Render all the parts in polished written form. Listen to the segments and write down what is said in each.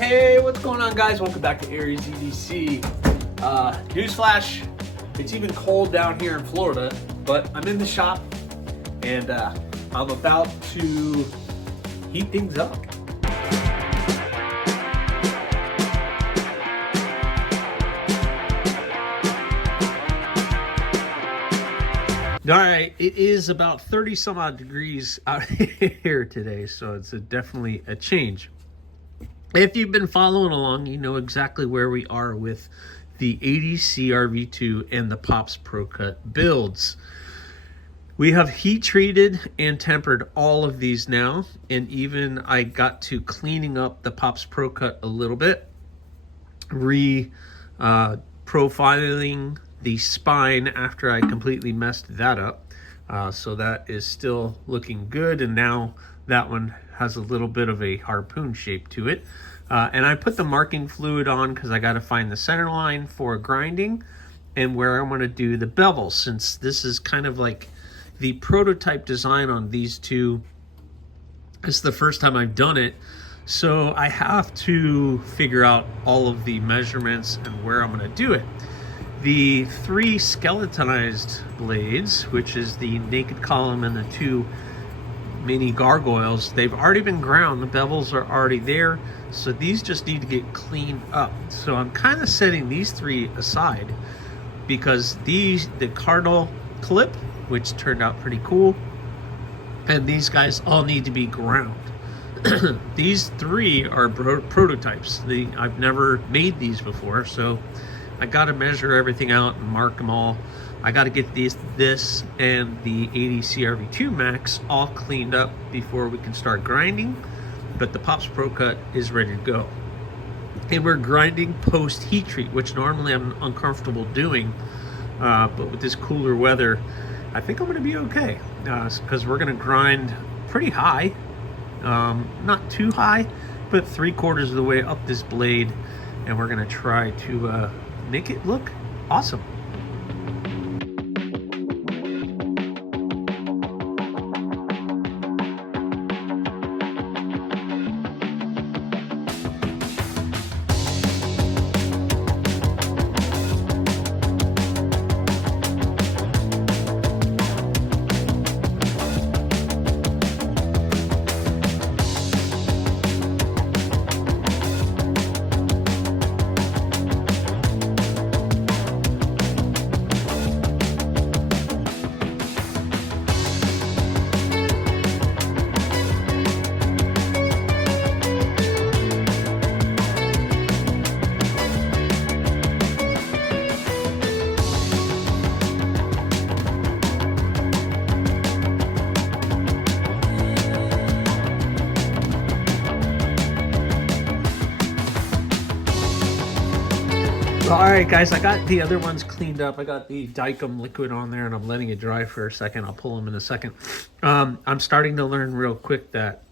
Hey, what's going on, guys? Welcome back to AriesEDC. Newsflash, it's even cold down here in Florida, but I'm in the shop and I'm about to heat things up. All right, it is about 30 some odd degrees out here today, so it's definitely a change. If you've been following along, you know exactly where we are with the ADC RV2 and the Pops Pro Cut builds. We have heat treated and tempered all of these now, and even I got to cleaning up the Pops Pro Cut a little bit, profiling the spine after I completely messed that up. So that is still looking good, and now that one has a little bit of a harpoon shape to it. And I put the marking fluid on because I got to find the center line for grinding and where I'm going to do the bevel, since this is kind of like the prototype design on these two. It's the first time I've done it, so I have to figure out all of the measurements and where I'm going to do it. The three skeletonized blades, which is the naked column and the two mini gargoyles, they've already been ground. The bevels are already there, so these just need to get cleaned up. So I'm kind of setting these three aside because the cardinal clip, which turned out pretty cool, and these guys all need to be ground. These three are prototypes. I've never made these before, so I got to measure everything out and mark them all. I got to get this and the ADC RV2 Max all cleaned up before we can start grinding, but the Pops Pro Cut is ready to go. And we're grinding post heat treat, which normally I'm uncomfortable doing, but with this cooler weather, I think I'm going to be okay, because we're going to grind pretty high, not too high, but 3/4 of the way up this blade, and we're going to try to make it look awesome. All right, guys, I got the other ones cleaned up. I got the Dykem liquid on there, and I'm letting it dry for a second. I'll pull them in a second. I'm starting to learn real quick that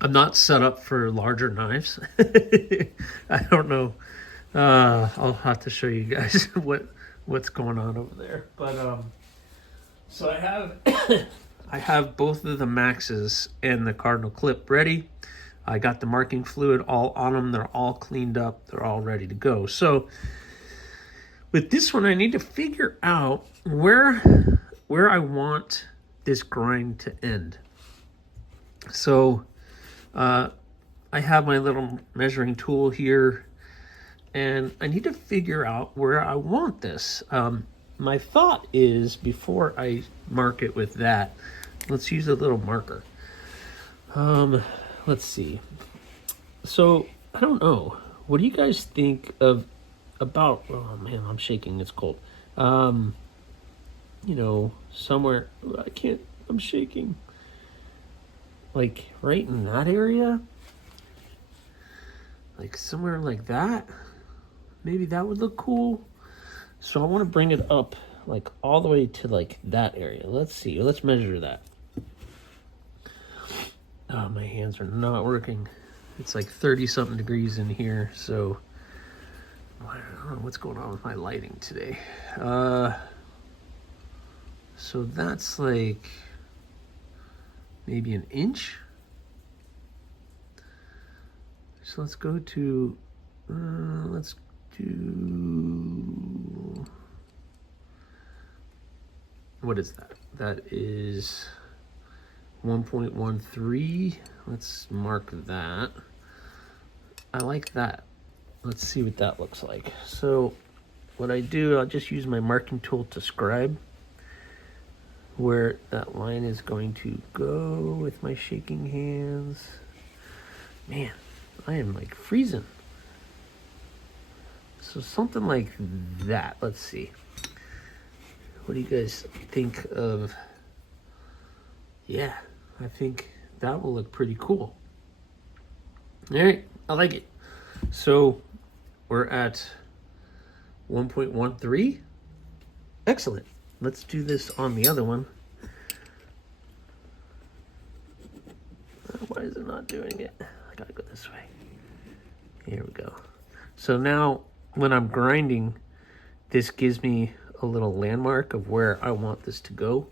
I'm not set up for larger knives. I don't know. I'll have to show you guys what's going on over there. But so I have I have both of the Maxes and the Cardinal clip ready. I got the marking fluid all on them. They're all cleaned up. They're all ready to go. So with this one, I need to figure out where I want this grind to end. So I have my little measuring tool here, and I need to figure out where I want this. My thought is, before I mark it with that, let's use a little marker. Let's see. So I don't know. What do you guys think about? Oh man, I'm shaking. It's cold. You know, somewhere I can't. I'm shaking. Like right in that area. Like somewhere like that. Maybe that would look cool. So I want to bring it up like all the way to like that area. Let's see. Let's measure that. Oh, my hands are not working. It's like 30 something degrees in here, so I don't know what's going on with my lighting today. So that's like maybe an inch. So let's go to, let's do, what is that? That is 1.13. Let's mark that. I like that. Let's see what that looks like. So what I do, I'll just use my marking tool to scribe where that line is going to go with my shaking hands. Man, I am like freezing. So something like that. Let's see. What do you guys think of? Yeah, I think that will look pretty cool. All right, I like it. So we're at 1.13. Excellent. Let's do this on the other one. Why is it not doing it? I gotta go this way. Here we go. So now when I'm grinding, this gives me a little landmark of where I want this to go.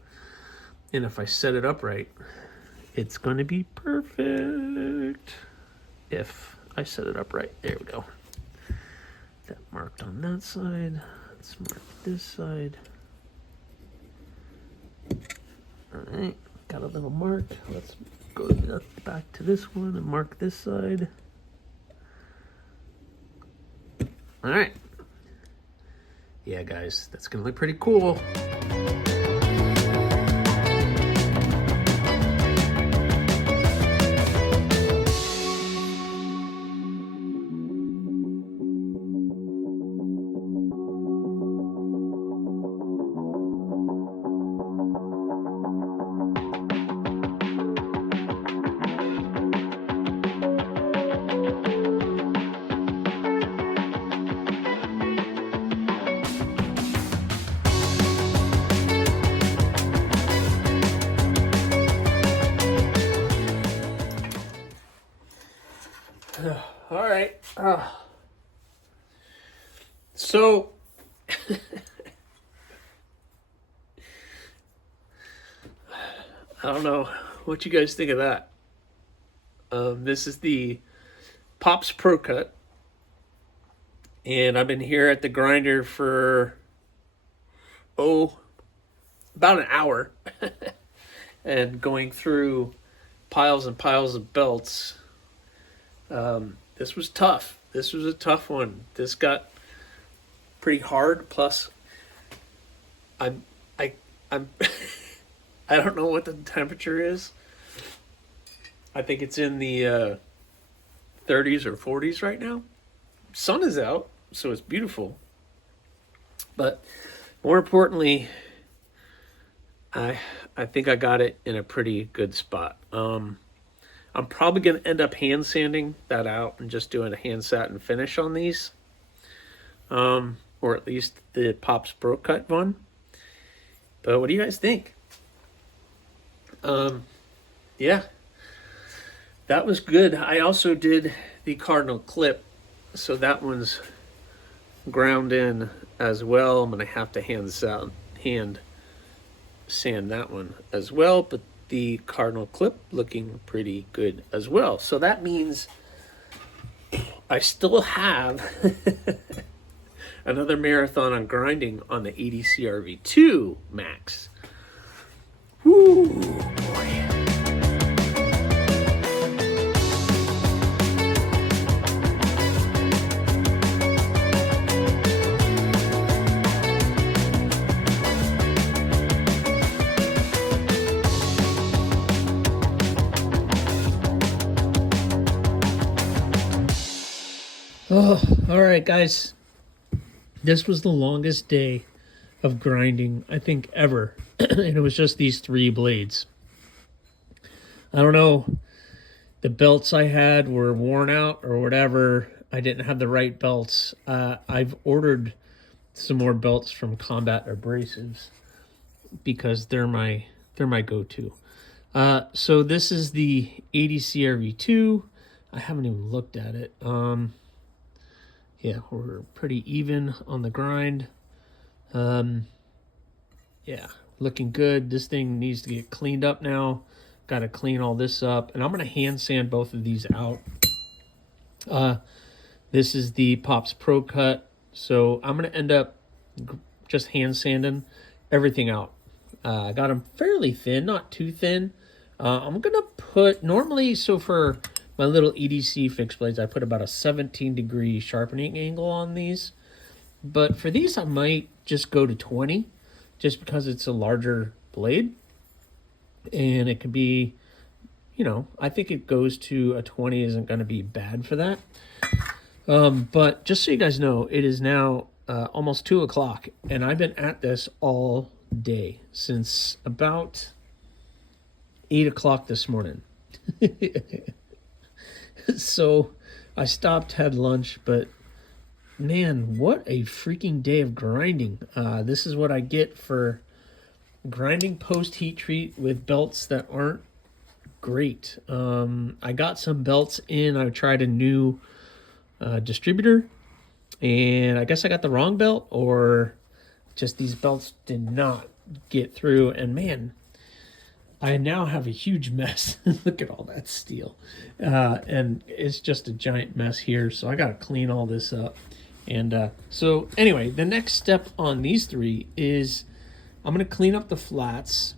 And if I set it up right, it's going to be perfect. If I set it up right. There we go. That marked on that side. Let's mark this side. All right, got a little mark. Let's go back to this one and mark this side. All right. Yeah, guys, that's gonna look pretty cool. All right. So I don't know what you guys think of that. This is the Pops Pro Cut, and I've been here at the grinder for about an hour and going through piles and piles of belts. This was tough. This was a tough one. This got pretty hard. Plus, I'm I don't know what the temperature is. I think it's in the 30s or 40s right now. Sun is out, so it's beautiful. But more importantly, I think I got it in a pretty good spot. I'm probably going to end up hand sanding that out and just doing a hand satin finish on these. Or at least the Pops Pro Cut one. But what do you guys think? Yeah. That was good. I also did the Cardinal clip. So that one's ground in as well. I'm going to have to hand sand that one as well. But the Cardinal clip looking pretty good as well. So that means I still have another marathon on grinding on the ADC RV2 Max. Woo, boy. Oh, all right, guys. This was the longest day of grinding, I think, ever. And it was just these 3 blades. I don't know. The belts I had were worn out or whatever. I didn't have the right belts. I've ordered some more belts from Combat Abrasives because they're my go-to. So this is the ADC RV2. I haven't even looked at it. Yeah, we're pretty even on the grind. Yeah, looking good. This thing needs to get cleaned up now. Got to clean all this up. And I'm going to hand sand both of these out. This is the Pops Pro Cut. So I'm going to end up just hand sanding everything out. I got them fairly thin, not too thin. I'm going to put, normally, so for my little EDC fixed blades, I put about a 17-degree sharpening angle on these. But for these, I might just go to 20, just because it's a larger blade. And it could be, you know, I think it goes to a 20 isn't going to be bad for that. But just so you guys know, it is now almost 2 o'clock, and I've been at this all day since about 8 o'clock this morning. So I stopped, had lunch, but man, what a freaking day of grinding. This is what I get for grinding post heat treat with belts that aren't great. I got some belts in. I tried a new distributor, and I guess I got the wrong belt, or just these belts did not get through. And man, I now have a huge mess. Look at all that steel, and it's just a giant mess here, so I got to clean all this up. And so anyway, the next step on these three is I'm going to clean up the flats,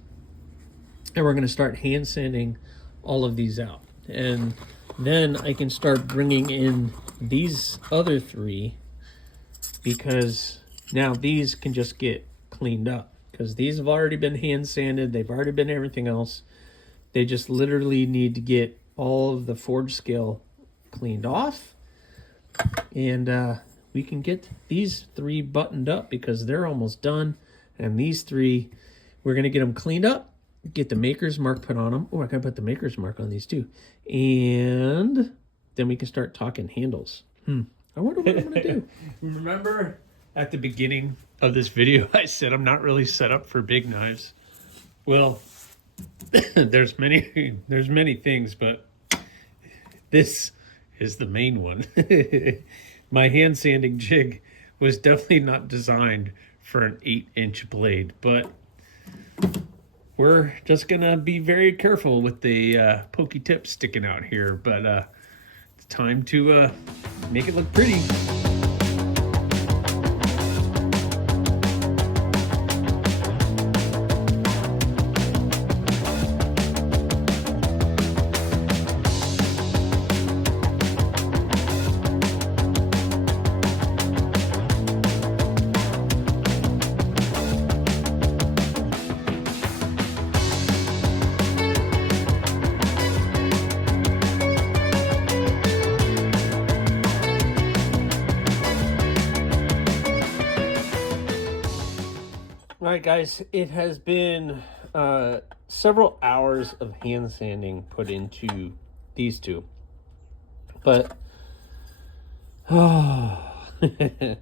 and we're going to start hand sanding all of these out. And then I can start bringing in these other three, because now these can just get cleaned up, because these have already been hand sanded. They've already been everything else. They just literally need to get all of the forge scale cleaned off, and we can get these three buttoned up because they're almost done. And these three, we're going to get them cleaned up, get the maker's mark put on them. Oh, I got to put the maker's mark on these too. And then we can start talking handles. I wonder what I'm going to do. Remember at the beginning of this video, I said I'm not really set up for big knives. Well, there's many things, but this is the main one. My hand sanding jig was definitely not designed for an 8-inch blade, but we're just gonna be very careful with the pokey tip sticking out here. But it's time to make it look pretty. All right, guys, it has been several hours of hand sanding put into these two, but they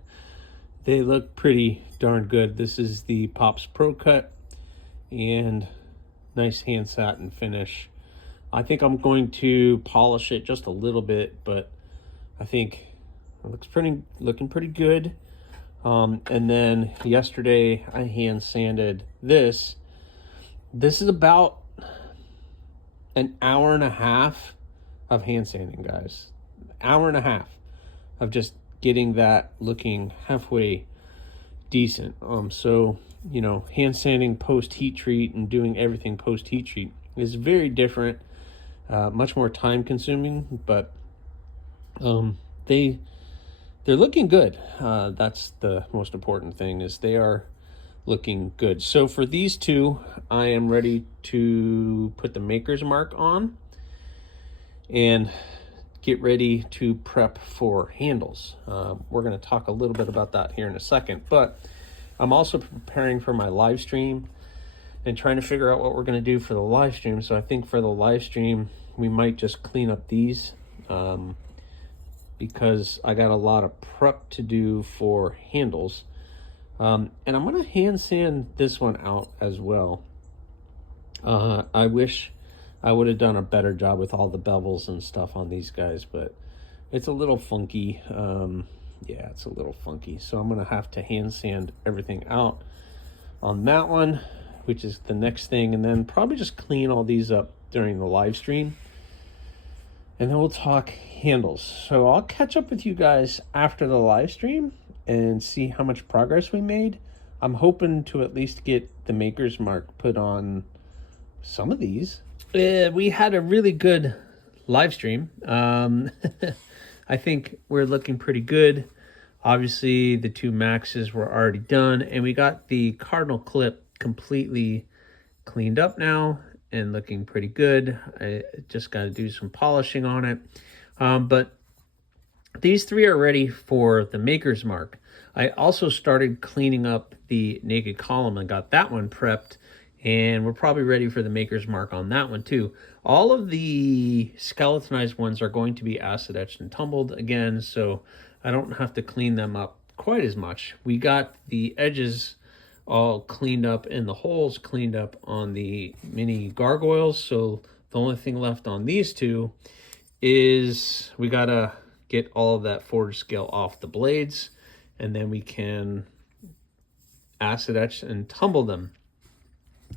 look pretty darn good. This is the Pops Pro Cut, and nice hand satin finish. I think I'm going to polish it just a little bit, but I think it looks looking pretty good. And then yesterday I hand sanded this. This is about an hour and a half of hand sanding, guys. Hour and a half of just getting that looking halfway decent. So, you know, hand sanding post heat treat and doing everything post heat treat is very different, much more time consuming, but they're looking good. That's the most important thing, is they are looking good. So for these two, I am ready to put the maker's mark on and get ready to prep for handles. We're going to talk a little bit about that here in a second, but I'm also preparing for my live stream and trying to figure out what we're going to do for the live stream. So I think for the live stream, we might just clean up these, because I got a lot of prep to do for handles. And I'm gonna hand sand this one out as well. I wish I would have done a better job with all the bevels and stuff on these guys, but it's a little funky. Yeah, it's a little funky. So I'm gonna have to hand sand everything out on that one, which is the next thing, and then probably just clean all these up during the live stream. and then we'll talk handles. So I'll catch up with you guys after the live stream and see how much progress we made. I'm hoping to at least get the Maker's Mark put on some of these. We had a really good live stream. I think we're looking pretty good. Obviously, the 2 Maxes were already done, and we got the Cardinal clip completely cleaned up now and looking pretty good. I just got to do some polishing on it. But these 3 are ready for the Maker's Mark. I also started cleaning up the naked column and got that one prepped, and we're probably ready for the Maker's Mark on that one too. All of the skeletonized ones are going to be acid etched and tumbled again, so I don't have to clean them up quite as much. We got the edges all cleaned up and the holes cleaned up on the mini gargoyles, so the only thing left on these 2 is we gotta get all of that forged scale off the blades, and then we can acid etch and tumble them.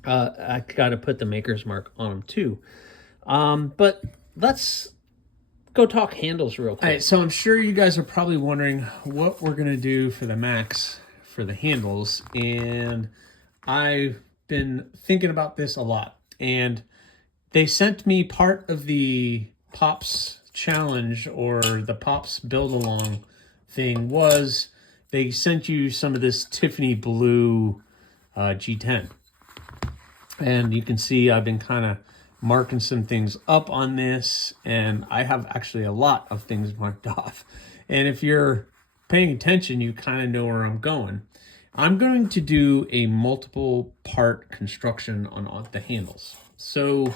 I gotta put the Maker's Mark on them too. But let's go talk handles real quick. All right, so I'm sure you guys are probably wondering what we're gonna do for the Max for the handles, and I've been thinking about this a lot. And they sent me part of the Pops challenge, or the Pops build along thing, was they sent you some of this Tiffany blue G10. And you can see I've been kind of marking some things up on this, and I have actually a lot of things marked off. And if you're paying attention, you kind of know where I'm going. I'm going to do a multiple part construction on the handles. So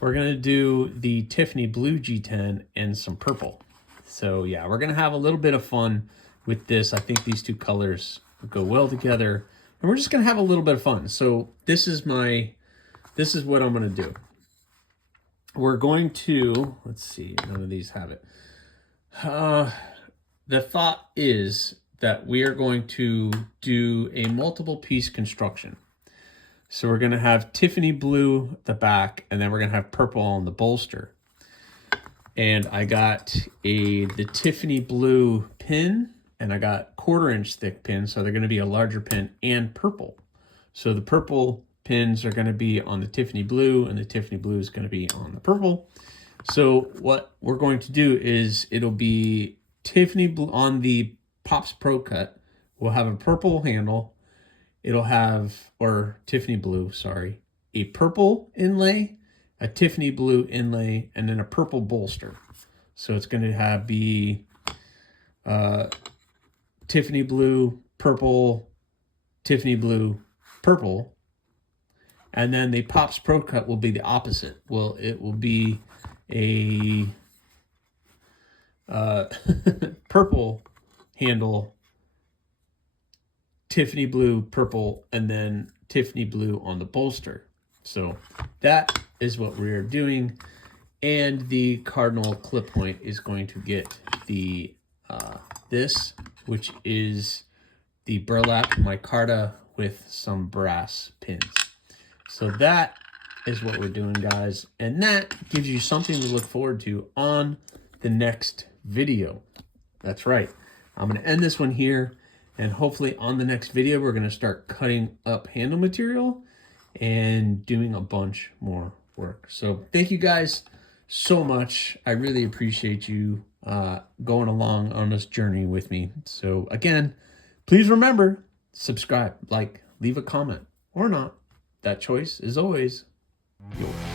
we're going to do the Tiffany blue G10 and some purple. So yeah, we're going to have a little bit of fun with this. I think these 2 colors go well together, and we're just going to have a little bit of fun. So this is what I'm going to do. We're going to, let's see, none of these have it. The thought is that we are going to do a multiple piece construction. So we're going to have Tiffany blue at the back, and then we're going to have purple on the bolster. And I got the Tiffany blue pin, and I got 1/4 inch thick pins, so they're going to be a larger pin, and purple. So the purple pins are going to be on the Tiffany blue, and the Tiffany blue is going to be on the purple. So what we're going to do is it'll be Tiffany blue on the Pops Pro Cut. We'll have a purple handle. It'll have, or Tiffany blue, sorry, a purple inlay, a Tiffany blue inlay, and then a purple bolster. So it's going to be Tiffany blue, purple, Tiffany blue, purple. And then the Pops Pro Cut will be the opposite. Well, it will be a purple handle, Tiffany blue, purple, and then Tiffany blue on the bolster. So that is what we're doing. And the Cardinal clip point is going to get the this, which is the burlap micarta with some brass pins. So that is what we're doing, guys. And that gives you something to look forward to on the next video. That's right. I'm going to end this one here. And hopefully on the next video, we're going to start cutting up handle material and doing a bunch more work. So thank you guys so much. I really appreciate you going along on this journey with me. So again, please remember, subscribe, like, leave a comment, or not. That choice is always yours.